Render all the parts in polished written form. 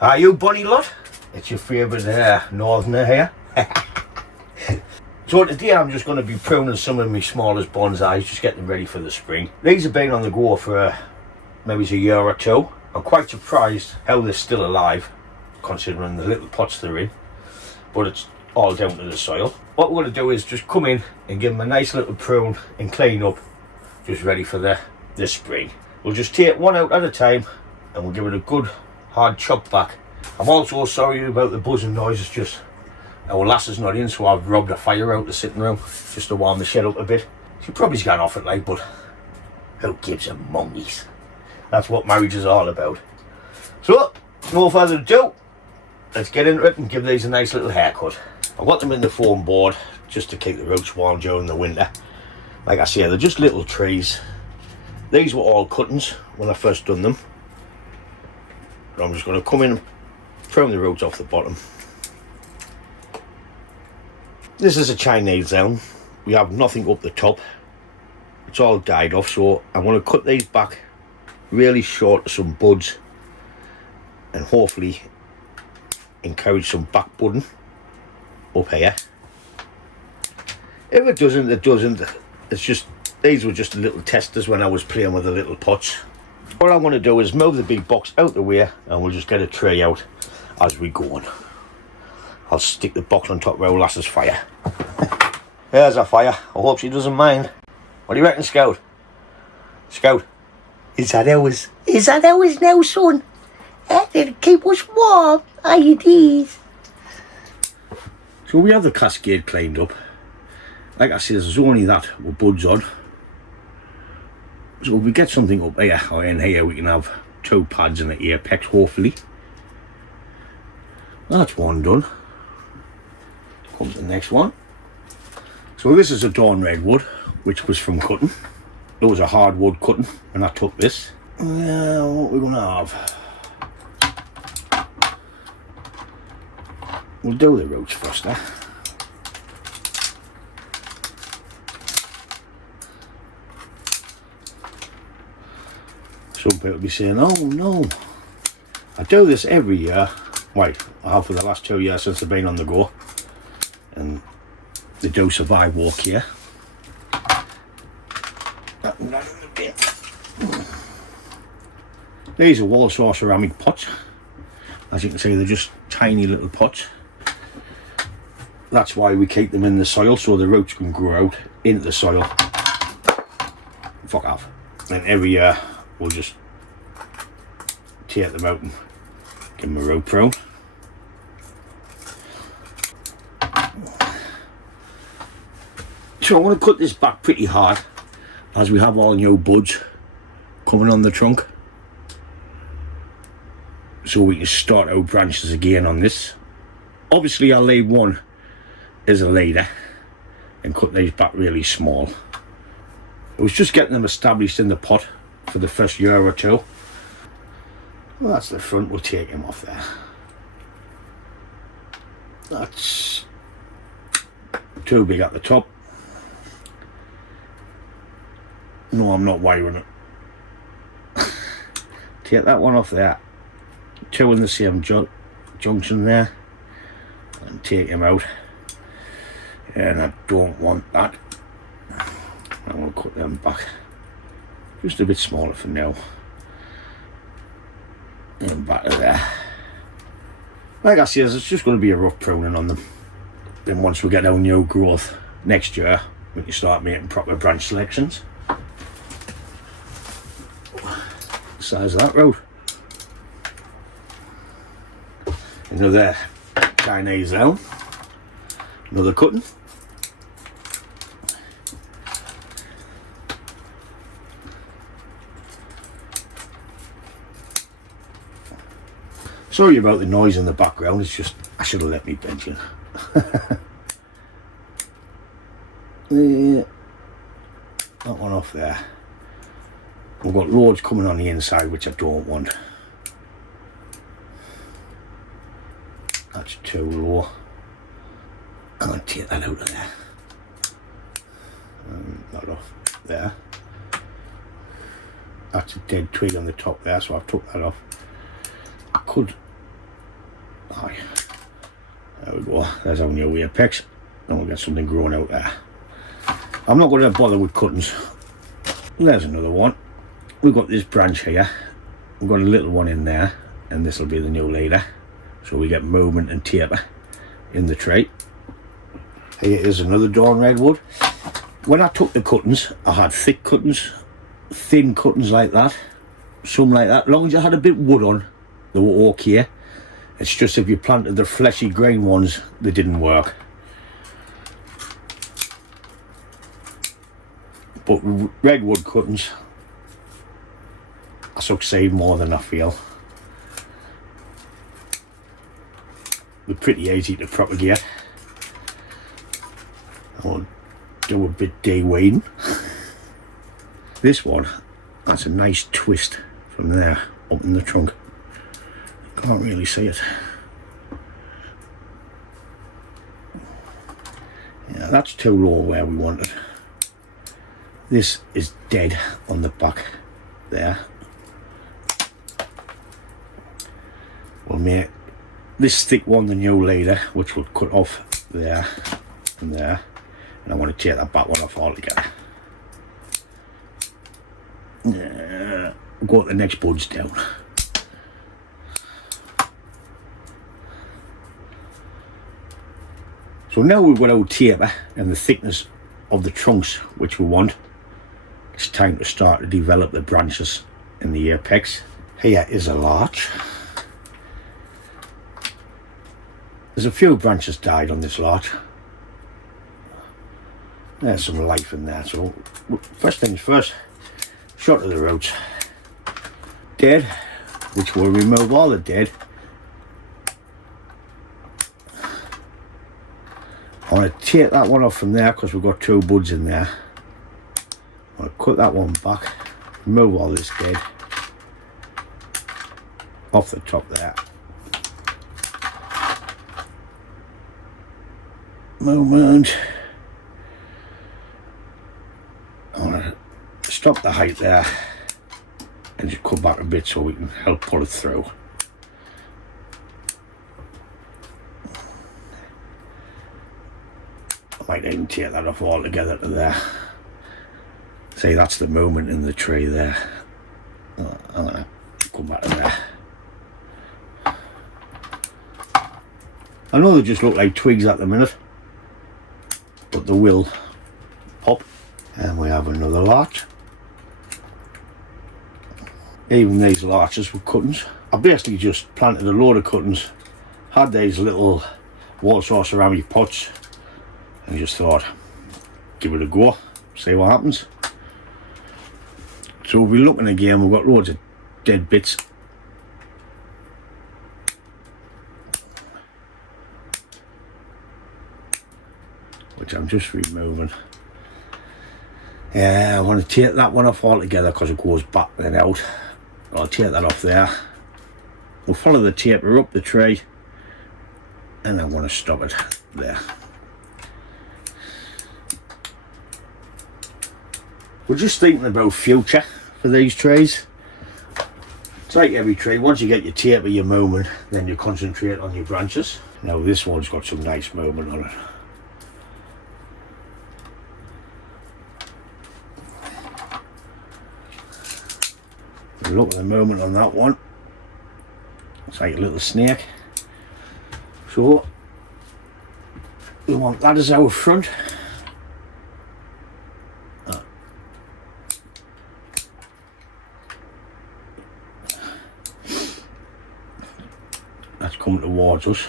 Are you bunny lot? It's your favourite northerner here. So today I'm just going to be pruning some of my smallest bonsais, just getting them ready for the spring. These have been on the go for maybe a year or two. I'm quite surprised how they're still alive, considering the little pots they're in. But it's all down to the soil. What we're going to do is just come in and give them a nice little prune and clean up, just ready for the spring. We'll just take one out at a time and we'll give it a good hard chop back. I'm also sorry about the buzzing noise. It's just our lass is not in, so I've robbed a fire out the sitting room just to warm the shed up a bit. She probably's gone off at night, but who gives a monkeys? That's what marriage is all about. So, no further ado, let's get into it and give these a nice little haircut. I've got them in the foam board just to keep the roots warm during the winter. Like I say, they're just little trees. These were all cuttings when I first done them. But I'm just going to come in and prune the roots off the bottom. This is a Chinese elm. We have nothing up the top. It's all died off, so I want to cut these back really short to some buds and hopefully encourage some back budding up here. If it doesn't, it doesn't. It's just, these were just little testers when I was playing with the little pots. What I'm going to do is move the big box out the way and we'll just get a tray out as we go on. I'll stick the box on top of our lass's fire. There's a fire. I hope she doesn't mind. What do you reckon, Scout? Scout? Is that ours? Is that ours now, son? That'll keep us warm. Aye, it is. So we have the cascade cleaned up. Like I said, there's only that with buds on. So if we get something up here or in here, we can have 2 pads and an apex, hopefully. That's one done. Comes the next one. So this is a dawn redwood, which was from cutting. It was a hardwood cutting when I took this. Now what we're gonna have? We'll do the roots first, eh? Some people will be saying, oh no, I do this every year. Wait, I have for the last 2 years since I've been on the go. And they do survive walk here. These are Walsall ceramic pots. As you can see, they're just tiny little pots. That's why we keep them in the soil, so the roots can grow out into the soil. Fuck off. And every year we'll just take them out and give them a root prune. So I want to cut this back pretty hard as we have all new buds coming on the trunk, so we can start our branches again on this. Obviously I'll leave one as a leader and cut these back really small. It was just getting them established in the pot for the first year or two. Well, that's the front. We'll take him off there. That's too big at the top. No, I'm not wiring it. Take that one off there. 2 in the same junction there. And take him out. And I don't want that. I'm going to cut them back just a bit smaller for now. And back to there. Like I said, it's just going to be a rough pruning on them. Then once we get our new growth next year, we can start making proper branch selections. Size of that road. Another Chinese elm. Another cutting. Sorry about the noise in the background, it's just I should have let me bench in. That one off there. We've got loads coming on the inside which I don't want. That's too low. I'm going to take that out of there. Not off there. That's a dead twig on the top there, so I've took that off. I could Aye. There we go, there's our new apex. And we'll get something growing out there. I'm not going to bother with cuttings. There's another one. We've got this branch here. We've got a little one in there, and this will be the new leader. So we get movement and taper in the tray. Here is another dawn redwood. When I took the cuttings, I had thick cuttings, thin cuttings like that, some like that. As long as you had a bit of wood on, they were okay. It's just if you planted the fleshy green ones, they didn't work. But redwood cuttings, I succeed more than I feel. They're pretty easy to propagate. I'll do a bit de-weeding. This one, that's a nice twist from there up in the trunk. Can't really see it. Yeah, that's too low where we want it. This is dead on the back there. We'll make this thick one the new leader, which will cut off there and there. And I want to take that back one off altogether. Go to the next buds down. So now we've got our taper and the thickness of the trunks which we want. It's time to start to develop the branches in the apex. Here is a larch. There's a few branches died on this larch. There's some life in there. So first things first, shot of the roots. Dead, which will remove all the dead. I want to take that one off from there because we've got two buds in there. I want to cut that one back, remove all this dead off the top there. Movement. I want to stop the height there and just cut back a bit so we can help pull it through. I might even take that off altogether to there. See, that's the movement in the tree there. I'm going to come back to there. I know they just look like twigs at the minute, but they will pop. And we have another larch. Even these larches were cuttings. I basically just planted a load of cuttings, had these little water ceramic pots, and just thought, give it a go, see what happens. So we'll be looking again, we've got loads of dead bits. Which I'm just removing. Yeah, I want to take that one off altogether because it goes back then out. I'll take that off there. We'll follow the taper up the tree and I want to stop it there. We're just thinking about future for these trees. It's like every tree, once you get your taper, your movement, then you concentrate on your branches. Now this one's got some nice movement on it. Look at the movement on that one. It's like a little snake. So we want that as our front. That's coming towards us.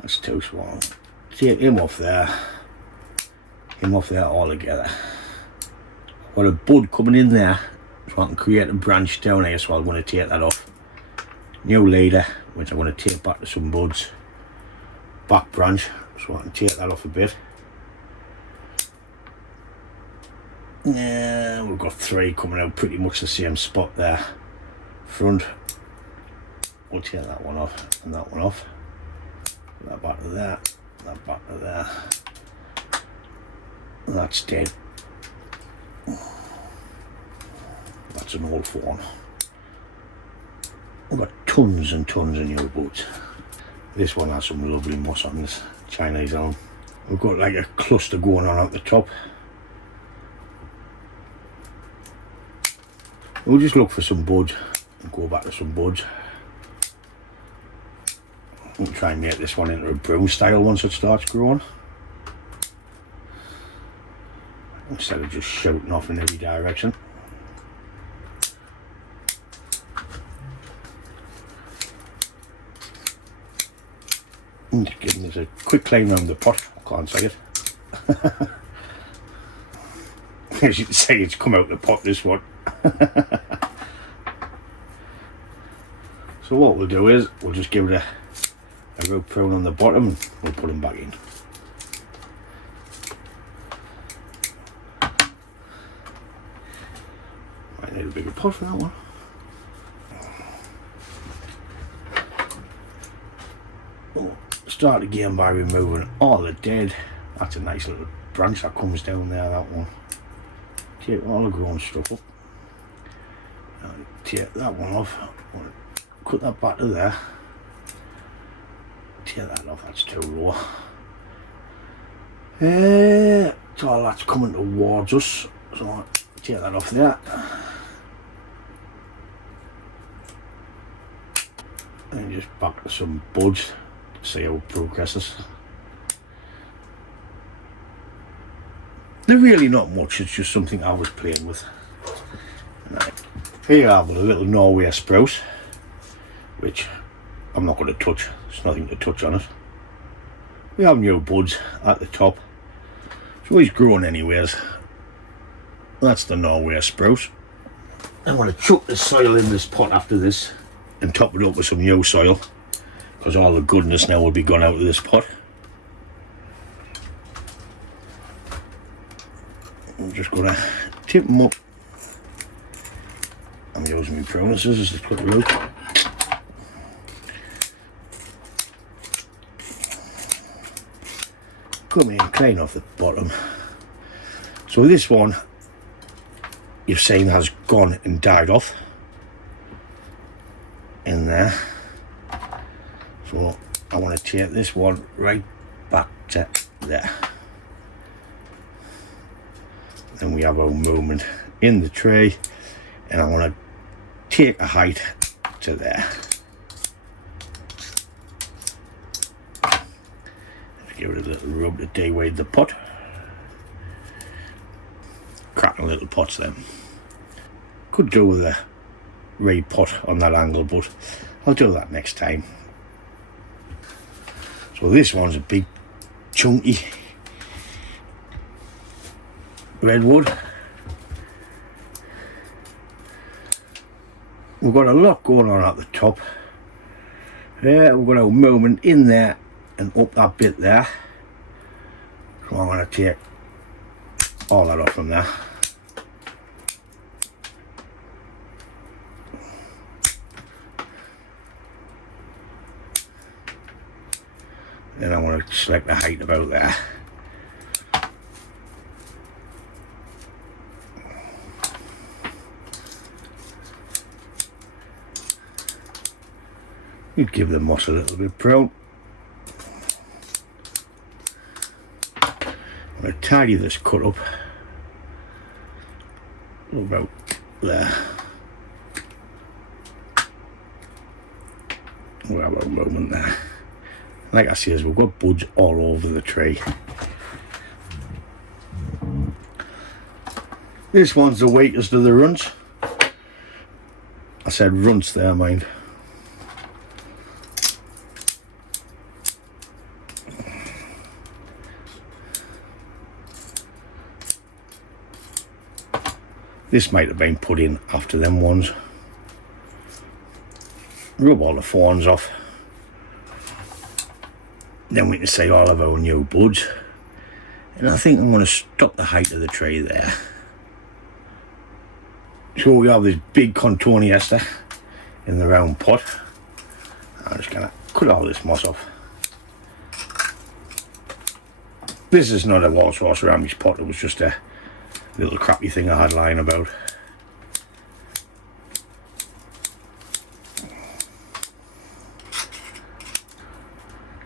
That's too small. Take him off there. Him off there all together. Got a bud coming in there. So I can create a branch down here, so I'm going to take that off. New leader, which I'm going to take back to some buds. Back branch, so I can take that off a bit. Yeah, we've got three coming out pretty much the same spot there. Front. We'll take that one off and that one off. Put that back to there, that back to there. And that's dead. That's an old one. We've got tons and tons of new buds. This one has some lovely moss on this Chinese elm. We've got like a cluster going on at the top. We'll just look for some buds and go back to some buds. We'll try and make this one into a broom style once it starts growing, instead of just shouting off in every direction. I'm just giving this a quick clean around the pot. I can't say it. As you can see, it's come out the pot, this one. So what we'll do is we'll just give it a root prune on the bottom and we'll put them back in. Might need a bigger pot for that one. We'll start again by removing all the dead. That's a nice little branch that comes down there, that one. Take all the grown stuff up. Take that one off. Cut that back to there. Take that off, that's too low. So all that's coming towards us. So I'll take that off there. And just back to some buds to see how it progresses. They're really not much, it's just something I was playing with. Right. Here I have a little Norway spruce, which I'm not going to touch. There's nothing to touch on it. We have new buds at the top, so he's growing anyways. That's the Norway spruce. I'm going to chuck the soil in this pot after this and top it up with some new soil, because all the goodness now will be gone out of this pot. I'm just going to tip them up. I'm using my pruning scissors to cut the root. Come in, clean off the bottom. So this one, you've seen, has gone and died off in there. So I want to take this one right back to there. Then we have our movement in the tray, and I want to take a height to there. Just give it a little rub to de-weight the pot. Cracking little pots then. Could do with a repot on that angle, but I'll do that next time. So this one's a big chunky redwood. We've got a lot going on at the top. We've got our movement in there and up that bit there. So I'm going to take all that off from there. Then I want to select the height about there. You'd give the moss a little bit prune. I'm going to tidy this cut up about there. We'll have a moment there. Like I said, we've got buds all over the tree. This one's the weakest of the runts. I said runts there, mind. This might have been put in after them ones. Rub all the thorns off. Then we can see all of our new buds. And I think I'm going to stop the height of the tree there. So we have this big Contoniester in the round pot. I'm just going to cut all this moss off. This is not a Larch or ceramics pot, it was just a little crappy thing I had lying about.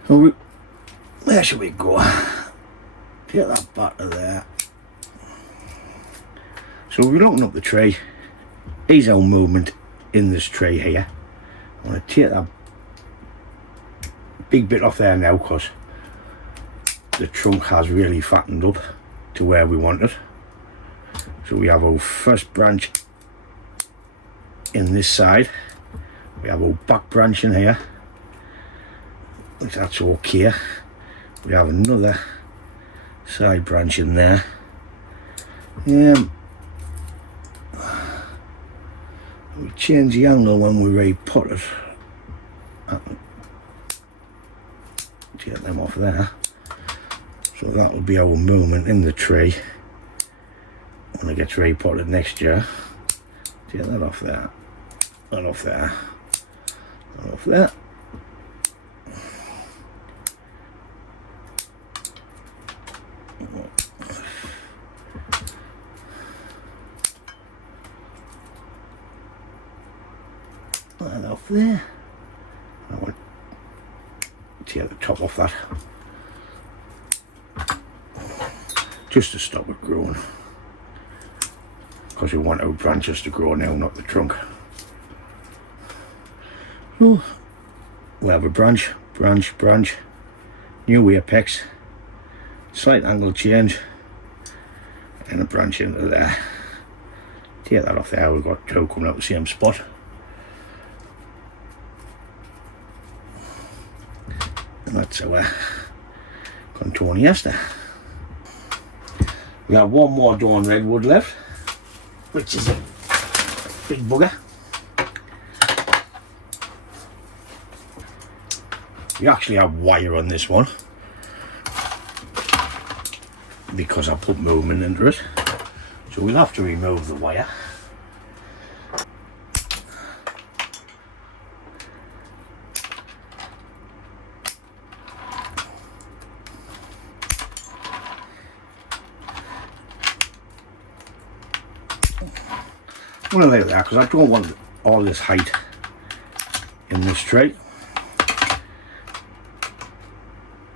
So where should we go? Get that back to there. So we're looking up the tree. Here's our movement in this tree here. I'm going to take that big bit off there now because the trunk has really fattened up to where we want it. So we have our first branch in this side. We have our back branch in here. That's okay. We have another side branch in there. We change the angle when we repot it. Take them off there. So that will be our movement in the tree when it gets repotted next year. Take that off there. That off there. That off there. That off there. I want to take the top off that. Just to stop it growing. Because we want our branches to grow now, not the trunk. So we have a branch, new apex, slight angle change, and a branch into there. Take that off there, we've got two coming out the same spot. And that's our Contoniesta. We have one more Elm and Redwood left, which is a big bugger. We actually have wire on this one because I put movement into it, so we'll have to remove the wire. I'm going to leave it there because I don't want all this height in this tree.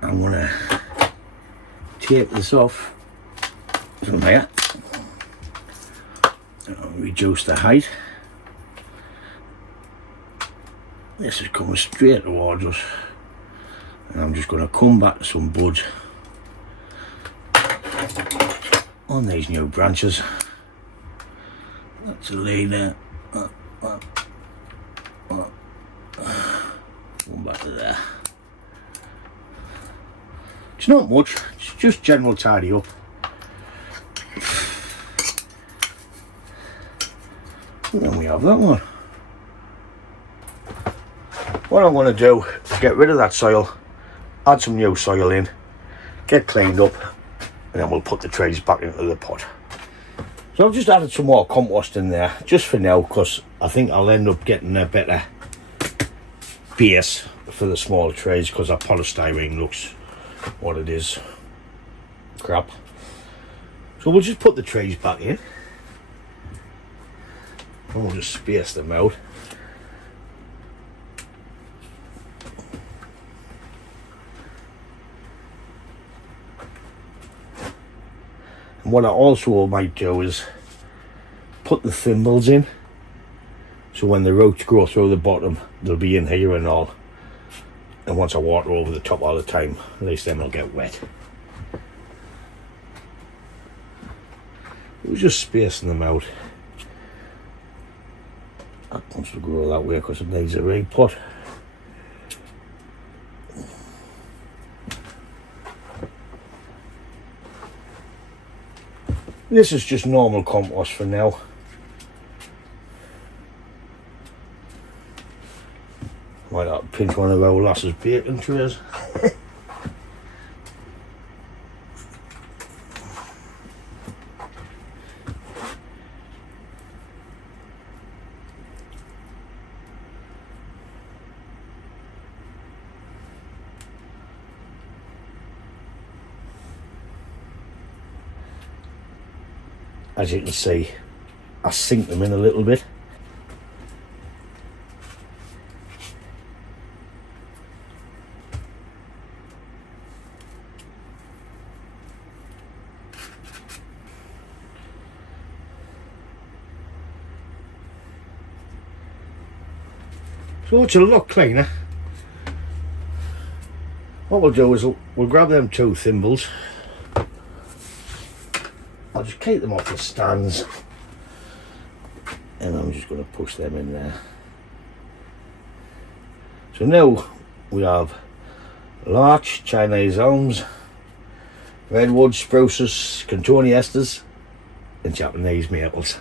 I'm going to tape this off from there and reduce the height. This is coming straight towards us, and I'm just going to come back to some buds on these new branches. That's a lay there. Come back to there. It's not much, it's just general tidy up. And then we have that one. What I'm going to do is get rid of that soil, add some new soil in, get cleaned up, and then we'll put the trays back into the pot. So I've just added some more compost in there, just for now, because I think I'll end up getting a better base for the smaller trays, because our polystyrene looks what it is, crap. So we'll just put the trays back in, and we'll just space them out. And what I also might do is put the thimbles in, so when the roots grow through the bottom, they'll be in here and all. And once I water over the top all the time, at least then they'll get wet. It was just spacing them out. That wants to grow that way because it needs a repot. This is just normal compost for now. Might have to pinch one of our lass's bacon trays. As you can see, I sink them in a little bit. So it's a lot cleaner. What we'll do is we'll grab them two thimbles. I'll just keep them off the stands, and I'm just going to push them in there. So now we have Larch, Chinese Elms, Redwood, Spruces, Cantoni Esters, and Japanese Maples.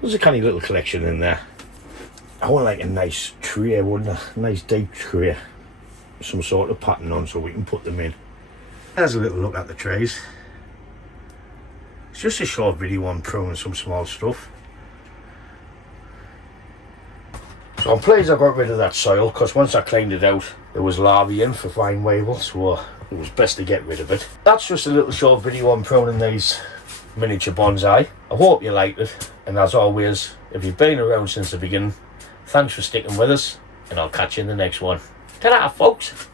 There's a canny little collection in there. I want like a nice tray, wouldn't I? A nice deep tray. Some sort of pattern on so we can put them in. There's a little look at the trays. It's just a short video on pruning some small stuff. So I'm pleased I got rid of that soil, because once I cleaned it out there was larvae in for fine weevil, so it was best to get rid of it. That's just a little short video on pruning these miniature bonsai. I hope you liked it, and as always, if you've been around since the beginning, thanks for sticking with us, and I'll catch you in the next one. Ta-da, folks!